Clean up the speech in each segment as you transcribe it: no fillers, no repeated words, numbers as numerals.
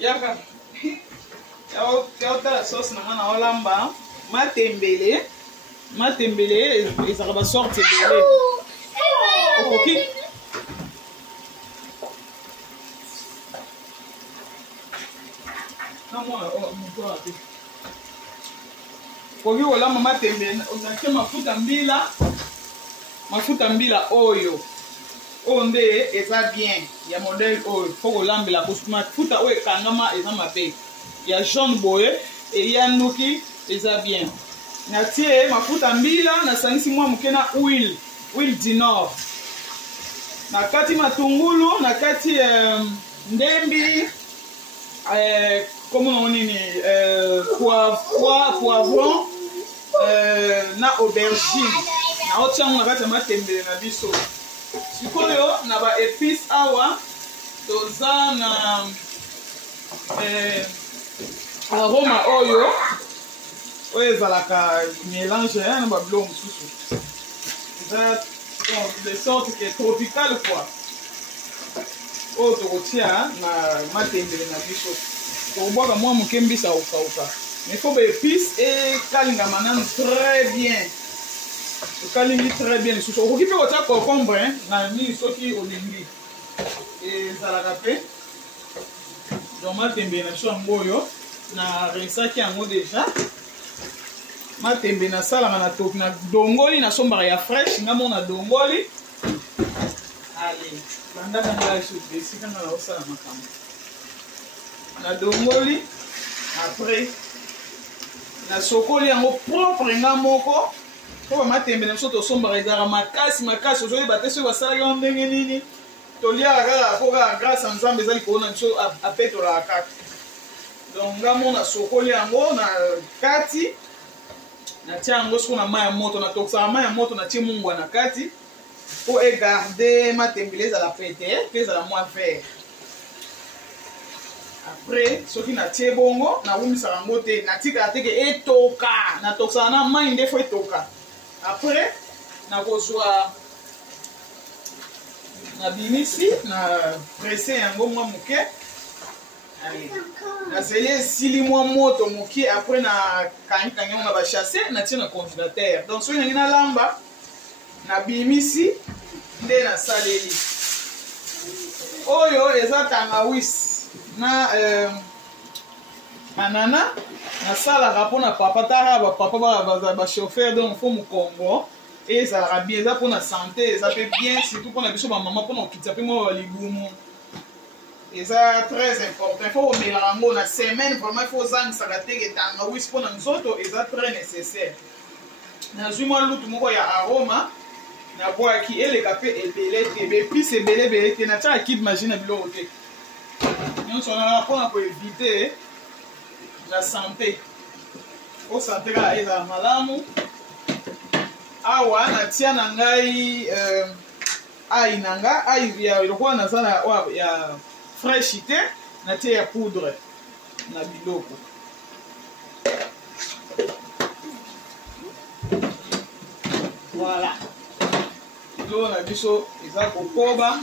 Yaka. La sauce na olamba. Matembele. Matembele, ça va sortir. Ok. Non, moi, koki olamba matembele, onakie mafuta mbila oyo. Onde eza bien ya modèle oyo faut kolambela mafuta oyo ekangama eza mabe ya jaune boye elia nuki eza bien natie mafuta mbila nasangisi mwa moke na huile du nord nakati matungulu nakati ndembi comment on dit poivron na aubergine na otiango nakati ya matembele na biso sikoyo na ba épice awa toza na aroma oyo ezalaka mélange na ba biloko mosusu eza de sorte que tropical quoi oyo tokotia na matembele na biso tokobwaka mwa moke mbisa okauka mais faut ba épice ekalingama nanu très bien okalingi très bien lisusu okoki mpe kotia concombre na nini soki olingi ezalaka mpe donc matembele na biso yango oyo na resaki yango deja matembele nasalaka na dongoli nasombaka ya fraîche ngamo na dongoli ale bandaka ngai esika nga naosala makambo na dongoli après nasokoli yango propre nga moko po bamatembele na biso tosombaka ezalaka makasi ozoyeba te soki basalaki yango ndenge nini toliaka kaka po kaka grâce ya nzambe eza likolo na biso apetolaka kaka donc ngamo nasokoli yango na kati natia yango siko na mai ya moto natokisaka mai ya moto natie mungwa na kati po egarde matembele ezala pete mpe ezala mwa vert après soki natie bongo nawumisaka yango te natikaka teke etoka natokisaka na mai nde fo etoka après nakozwa nabimisi na presse yango mwa moke nazeli esili mwa moto moke après na kangikangi yango na bachasse natie na congélateur donc soki nangi nalamba nabimisi nde nasaleli oyo eza tangawisi na anana nasalaka mpona papa taka bapapa bachauffeur donc fo mokongo ezalaka bien eza mpona santé eza mpe bien surtout mpona biso bamama mpona kokitisa mpe mwa balibumu eza très important fo komelaka yango na semaine vraiment fo ozangisaka teke tangawisi mpona nzoto eza très nécessaire nazwi mwa lutu moko ya aroma nabwaki eleka mpe ebele te bepise ebele te natiaka kide machine na biloko te nyonso nanga mpona koevite la santé o santé kaka ezala malamu awa natia na ngai ai na nga ai ya lokola naza na ya fraîche te natia ya poudre na biloko voilà biloko na biso eza kokoba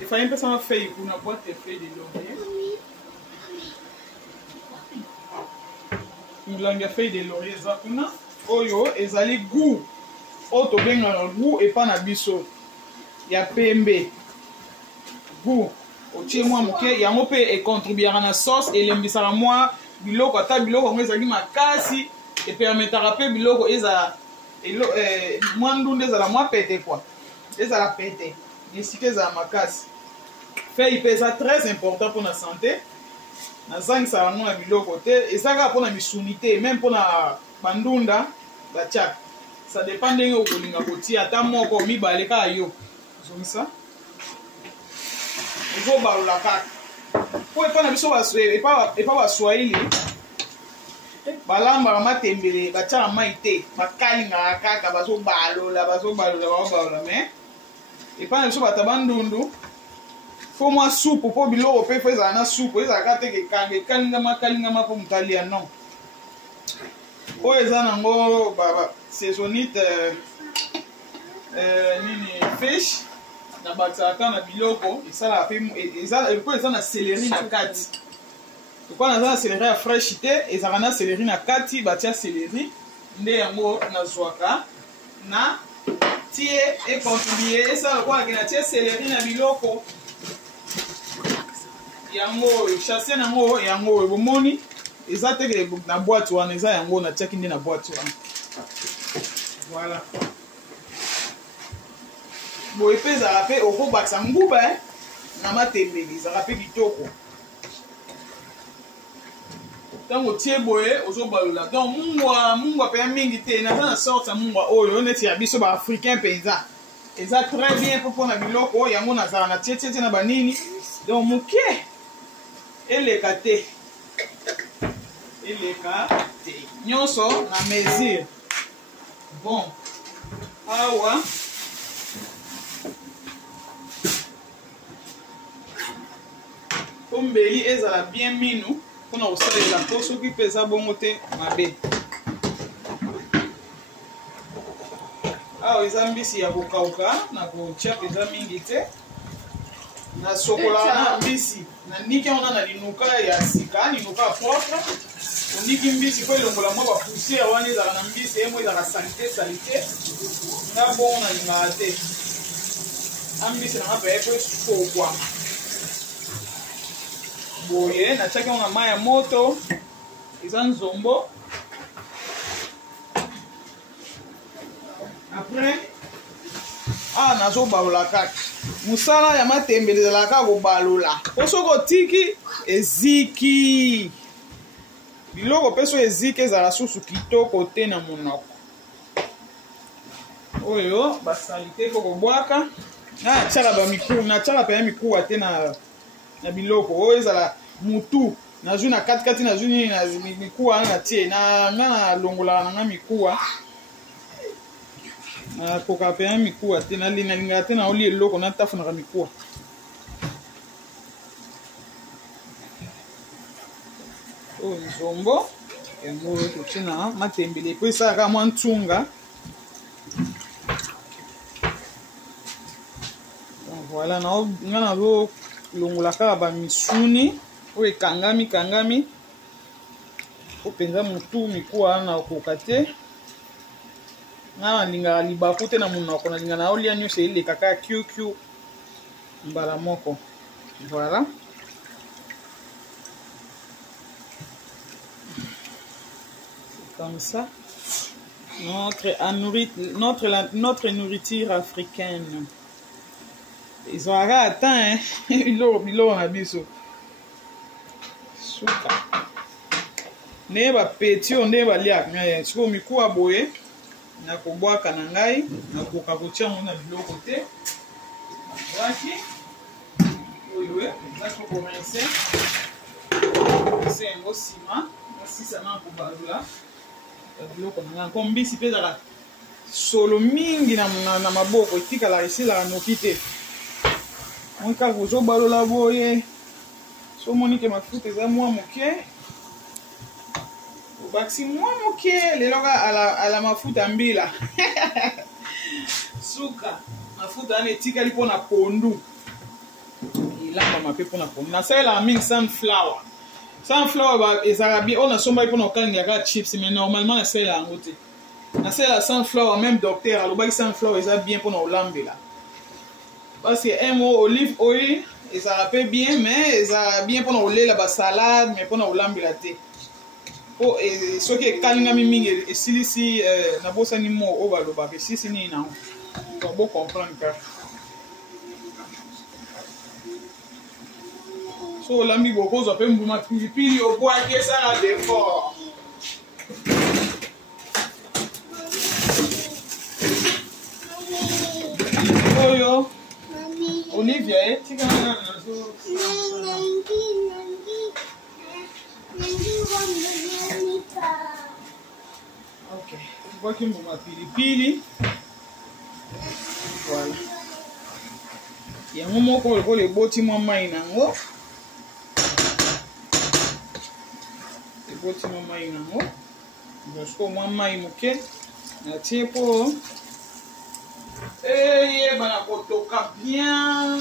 ifanye mpesa ma feuille kuna boîte feuille de laurier milangi ya feuille de laurier eza kuna oyo ezali goût oyo tobengaka goût epa na biso ya pembe goût otie mwa moke yango mpe econtribuaka na sauce elembisaka mwa biloko ata biloko yango ezalaki makasi epermetaka mpe biloko ezala mwa ndunda ezala mwa pete kwa ezala pete esika ezala makasi feuille mpe eza très important mpona santé nazangisaka yango na biloko te eza kaka mpona misuni te meme mpona bandunda batiaka ça dépend ndenge okolinga kotia ata moko mibale kaka yo ozongisa ozobalola kaka po epa na biso epa baswahili balambaka matembele batiaka mai te bakalingaka kaka bazobalola mais epa na biso bata bandundu fo mwa supu po biloko mpe fo ezala na supu ezalaka teke ekanga ekalingama mpo moto alia non oyo eza nango saisonite nini fish na batsaka na biloko esala pe eza na céleri na kati pourquoi naza na céleri ya fraîche te ezalaka na céleri na kati batia céleri nde yango nazwaka na tie econtribue esala lokola ke natie céleri na biloko yango chasse nango yango bomoni eza teke na boîte wana eza yango natiaki nde na boîte wana voilà boye mpe ezalaka mpe okobakisa nguba na matembeli ezalaka mpe kitoko ntango tie boye ozobalola donc mungwa mpe ya mingi te naza na sorte ya mungwa oyo neti ya biso baafricain mpenza eza très bien mpo mpona biloko yango nazala na tietietie na banini donc moke eleka te nyonso na mesure bon awa po mbeli ezala bien minu mpona kosalela mpo soki mpe eza bongo te mabe awa eza mbisi ya kokauka na kotia mpenza mingi te na sokola na mbisi na niki ona na linuka ya sika linuka ya propre oniki mbisi po elongola mwa bapoussière wana ezalaka na mbisi emo ezalaka salite nga bongo na lingaka te na mbisi nanga mpe po esokwa boye natiaki yango na mai ya moto eza nzombo après nazobalola kaka mosala ya matembele ezalaka kobalola po soki otiki eziki biloko mpe so eziki ezala susu kitoko te na monoko oyo basalite po kobwaka natiaka mpe ya mikuwa te na biloko oyo ezala mutu nazwi na katikati nazwi nini na mikuwa wana natie nga nalongolaka nanga mikuwa nakoka mpe ya mikuwa te nalingaka te naolia eloko natafunaka mikuwa oyo nzombo yango totie na matembele po esalaka mwa ntunga voilà nga nazolongola kaka bamisuni oyo ekangami po mpenza motu mikuwa wana nakoka te nga nalingaka libaku te na monoko nalingaka naolia nyonso elekaka ya kiukiu mbala moko voilà comme ça notre nourriture africaine ezalaka ata biloko na biso suka ndenge bapeti oyo ndenge baliaka sikoyo mikuwa boye nakobwaka na ngai nakoka kotia yango na biloko te nabwaki oyo eza kokomense ese yango nsima nasisana kobalola biloko na ngai nko mbisi mpe ezala solo mingi na maboko etikala esilaka noki te moi kaka ozobalola boye somoni ke mafuta eza mwa moke obakisi mwa moke lelo ka ala mafuta mbila suka mafuta wana etikali mpona pondu elambama mpe mpona pondu nasalelaka mingi sunflower ezalaka bien oyo nasombaki mpona kokalinga kaka chips mais normalement nasalelaka yango te nasalelaka sunflower même docteur alobaki sunflower eza bien mpona kolambela parce que olive oil ezalaka mpe bien mais ezalaka bien mpona kolela basalade mais mpona kolambela te po soki ekalingami mingi esilisi nabosani mo oyo balobaka esilisi nini nango bo comprendre kaka so olambi bokozwa mpe mbuma pilipili obwaki esala defort oyo Olivia tika na ok, boki mbuma pilipili voilà yango moko lokola eboti mwa mai nango eboti mwa mai nango sikoyo mwa mai moke natie po eyebana kotoka bien.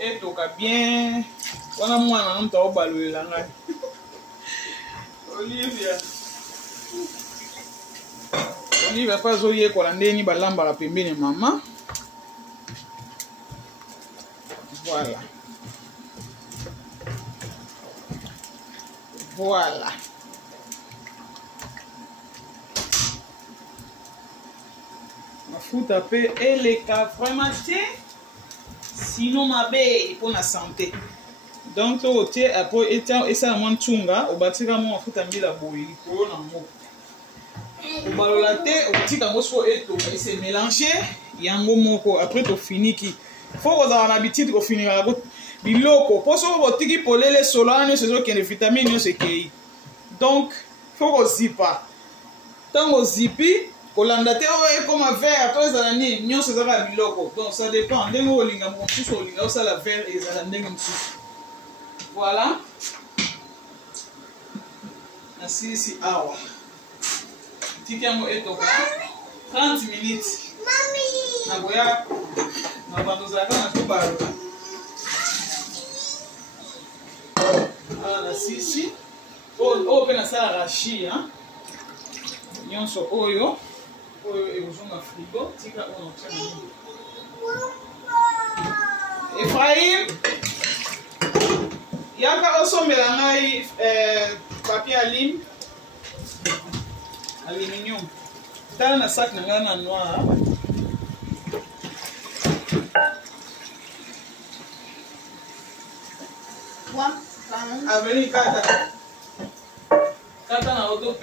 Et toka bien. On a moins un temps au ballon là. Olivia. Olivia pas zoyer ko landeni balamba la pembeni maman. Voilà. Voilà. Mafuta pe eleka vraiment tiens. Sinon ma belle pour la santé. Donc tu otie après et ça mon tsunga au batika mon mafuta mbila boyi ko na mo. Au balolate au tika ngo so eto et se mélanger yango moko après to fini ki. Faut qu'on a l'habitude de finir la route. Biloko, pour ça, on tiki polele solane, c'est ça qui est les vitamines, c'est qui. Donc, faut qu'on zipa. Tant qu'on zipi, qu'on l'andate, on est comme un verre, toi, ça l'année, nous, c'est ça la biloko. Donc, ça dépend. Dès qu'on linga, mon sous, on linga, ça la verre, et ça l'année, comme ça. Voilà. Ainsi, ici, awa. Tiki à moi, et 30 minutes. Mamie! Nagoya. Ah, ici. Oh, ben ça arraché, hein. Nyonso oyo et vous en frigo. Tika on tient. Ephraim, yaka oso melangai papier aluminium. Tala na sac na ngana noir. Avenir kata na auto